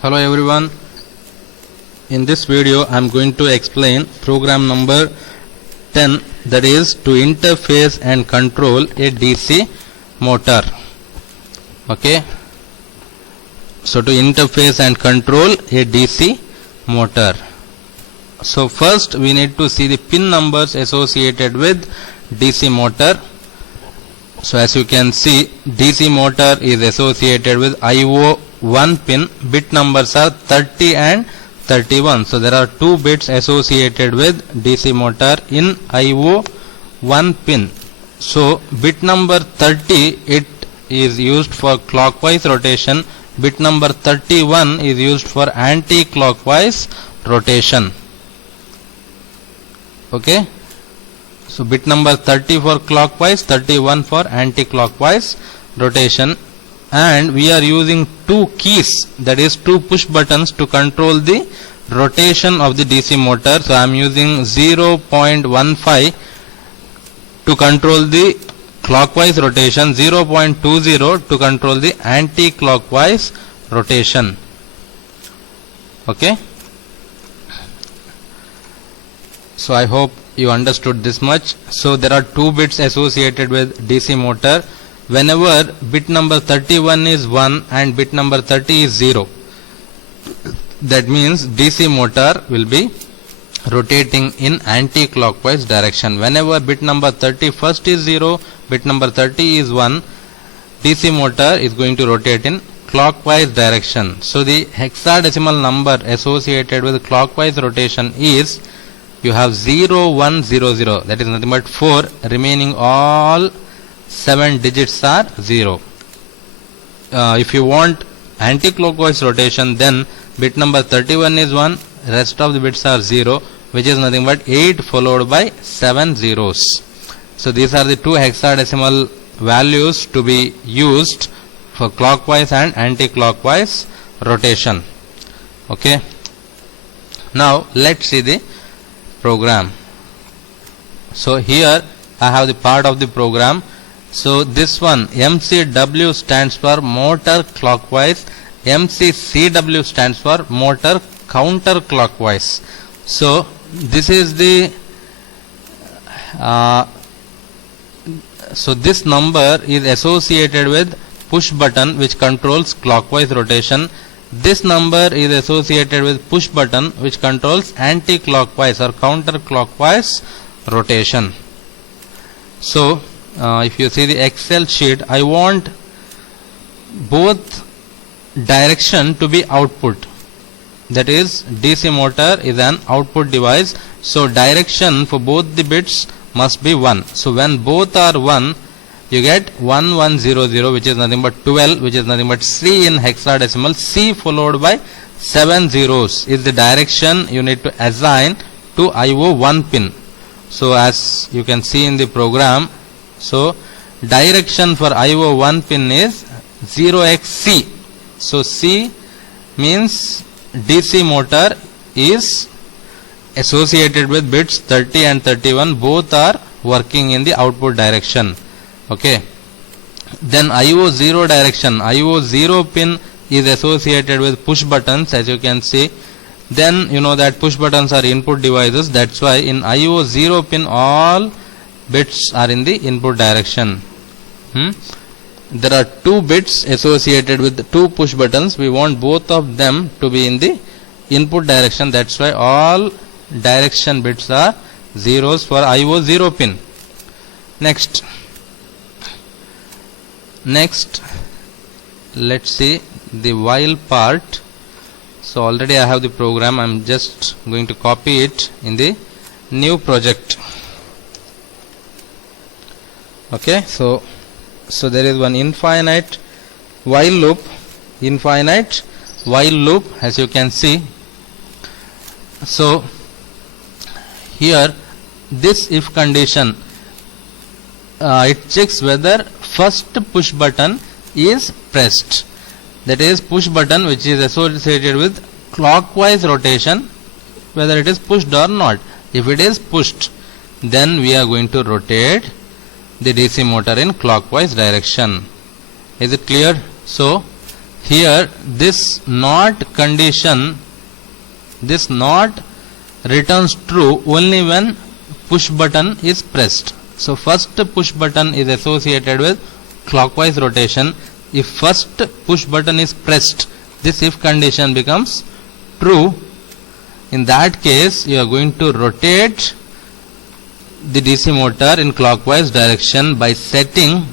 Hello everyone. In this video I am going to explain program number 10, that is to interface and control a DC motor. Okay. So to interface and control a DC motor. So first we need to see the pin numbers associated with DC motor. So as you can see, DC motor is associated with IO1 pin. Bit numbers are 30 and 31. So there are two bits associated with DC motor in IO1 pin. So bit number 30, it is used for clockwise rotation. Bit number 31 is used for anti-clockwise rotation. Okay. So bit number 30 for clockwise, 31 for anti-clockwise rotation, and we are using two keys, that is two push buttons to control the rotation of the DC motor. So I am using 0.15 to control the clockwise rotation, 0.20 to control the anti-clockwise rotation. Okay. So I hope you understood this much. So there are two bits associated with DC motor. Whenever bit number 31 is 1 and bit number 30 is 0, that means DC motor will be rotating in anti-clockwise direction. Whenever bit number 31 is 0, bit number 30 is 1, DC motor is going to rotate in clockwise direction. So the hexadecimal number associated with clockwise rotation is, you have 0100, that is nothing but 4, remaining all 7 digits are 0. If you want anti-clockwise rotation, then bit number 31 is 1, rest of the bits are 0, which is nothing but 8 followed by 7 zeros. So these are the two hexadecimal values to be used for clockwise and anti-clockwise rotation. Okay. Now let's see the program. So here I have the part of the program. So this one, MCW stands for motor clockwise, MCCW stands for motor counterclockwise. So this is the so this number is associated with push button which controls clockwise rotation. This number is associated with push button which controls anti-clockwise or counterclockwise rotation. So if you see the Excel sheet, I want both direction to be output. That is, DC motor is an output device. So direction for both the bits must be 1. So when both are 1, you get 1100, which is nothing but 12, which is nothing but C in hexadecimal. C followed by 7 zeros is the direction you need to assign to IO1 pin. So as you can see in the program, so direction for IO1 pin is 0xC. So C means DC motor is associated with bits 30 and 31, both are working in the output direction. Okay. Then IO0 direction, IO0 pin is associated with push buttons, as you can see. Then you know that push buttons are input devices, that's why in IO0 pin all bits are in the input direction. There are two bits associated with the two push buttons. We want both of them to be in the input direction, that's why all direction bits are zeros for IO0 pin. Next, let's see the while part. So already I have the program, I am just going to copy it in the new project. Okay, so there is one infinite while loop, as you can see. So here this if condition, it checks whether first push button is pressed, that is push button which is associated with clockwise rotation, whether it is pushed or not. If it is pushed, then we are going to rotate the DC motor in clockwise direction. Is it clear? So here this not condition, this not returns true only when push button is pressed. So first push button is associated with clockwise rotation. If first push button is pressed, this if condition becomes true. In that case, you are going to rotate the DC motor in clockwise direction by setting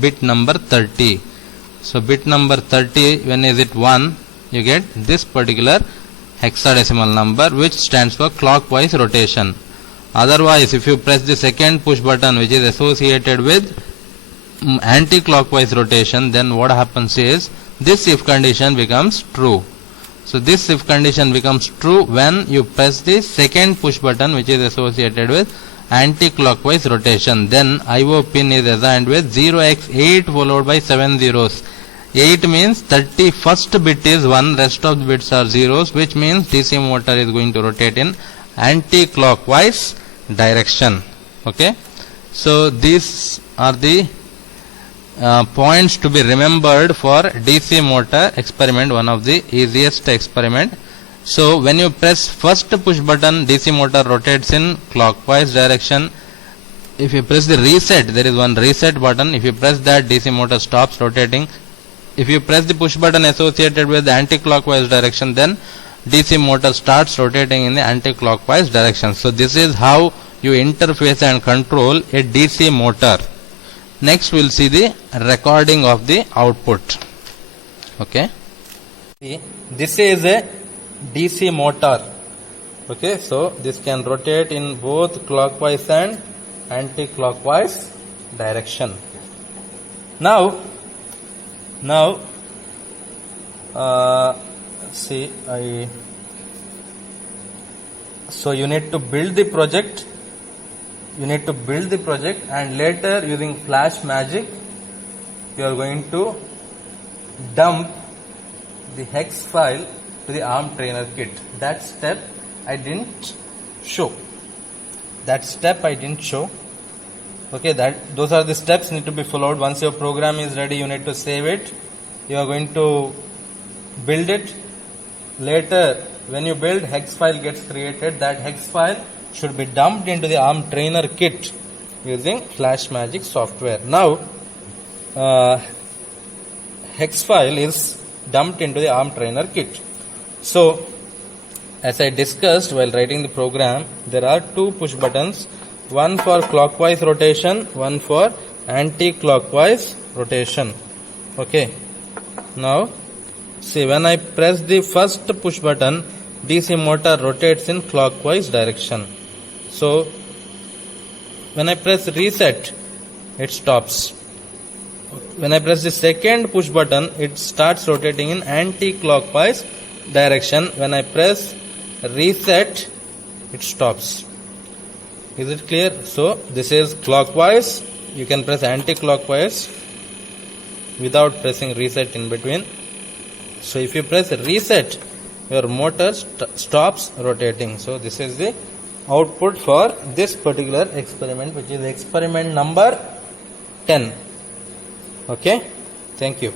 bit number 30. So bit number 30, when is it 1, you get this particular hexadecimal number which stands for clockwise rotation. Otherwise, if you press the second push button which is associated with anti-clockwise rotation, then what happens is this if condition becomes true. So this if condition becomes true when you press the second push button which is associated with anti-clockwise rotation. Then IO pin is assigned with 0x8 followed by 7 zeros. 8 means 31st bit is 1, rest of the bits are zeros, which means DC motor is going to rotate in anti-clockwise direction. Okay. So these are the points to be remembered for DC motor experiment, one of the easiest experiment. So when you press first push button, DC motor rotates in clockwise direction. If you press the reset, there is one reset button. If you press that, DC motor stops rotating. If you press the push button associated with the anti-clockwise direction, then DC motor starts rotating in the anti-clockwise direction. So this is how you interface and control a DC motor. Next we will see the recording of the output. Okay. This is a DC motor. Okay, so this can rotate in both clockwise and anti-clockwise direction. Now see, so you need to build the project. And later using Flash Magic you are going to dump the hex file to the ARM trainer kit. That step I didn't show. Okay, those are the steps need to be followed. Once your program is ready, you need to save it. You are going to build it. Later, when you build, hex file gets created. That hex file should be dumped into the ARM trainer kit using Flash Magic software. Now, hex file is dumped into the ARM trainer kit. So, as I discussed while writing the program, there are two push buttons, one for clockwise rotation, one for anti-clockwise rotation. Okay. Now, see, when I press the first push button, DC motor rotates in clockwise direction. So, when I press reset, it stops. When I press the second push button, it starts rotating in anti-clockwise direction. When I press reset, it stops. Is it clear? So, this is clockwise. You can press anti-clockwise without pressing reset in between. So, if you press reset, your motor stops rotating. So, this is the output for this particular experiment, which is experiment number 10. Okay, thank you.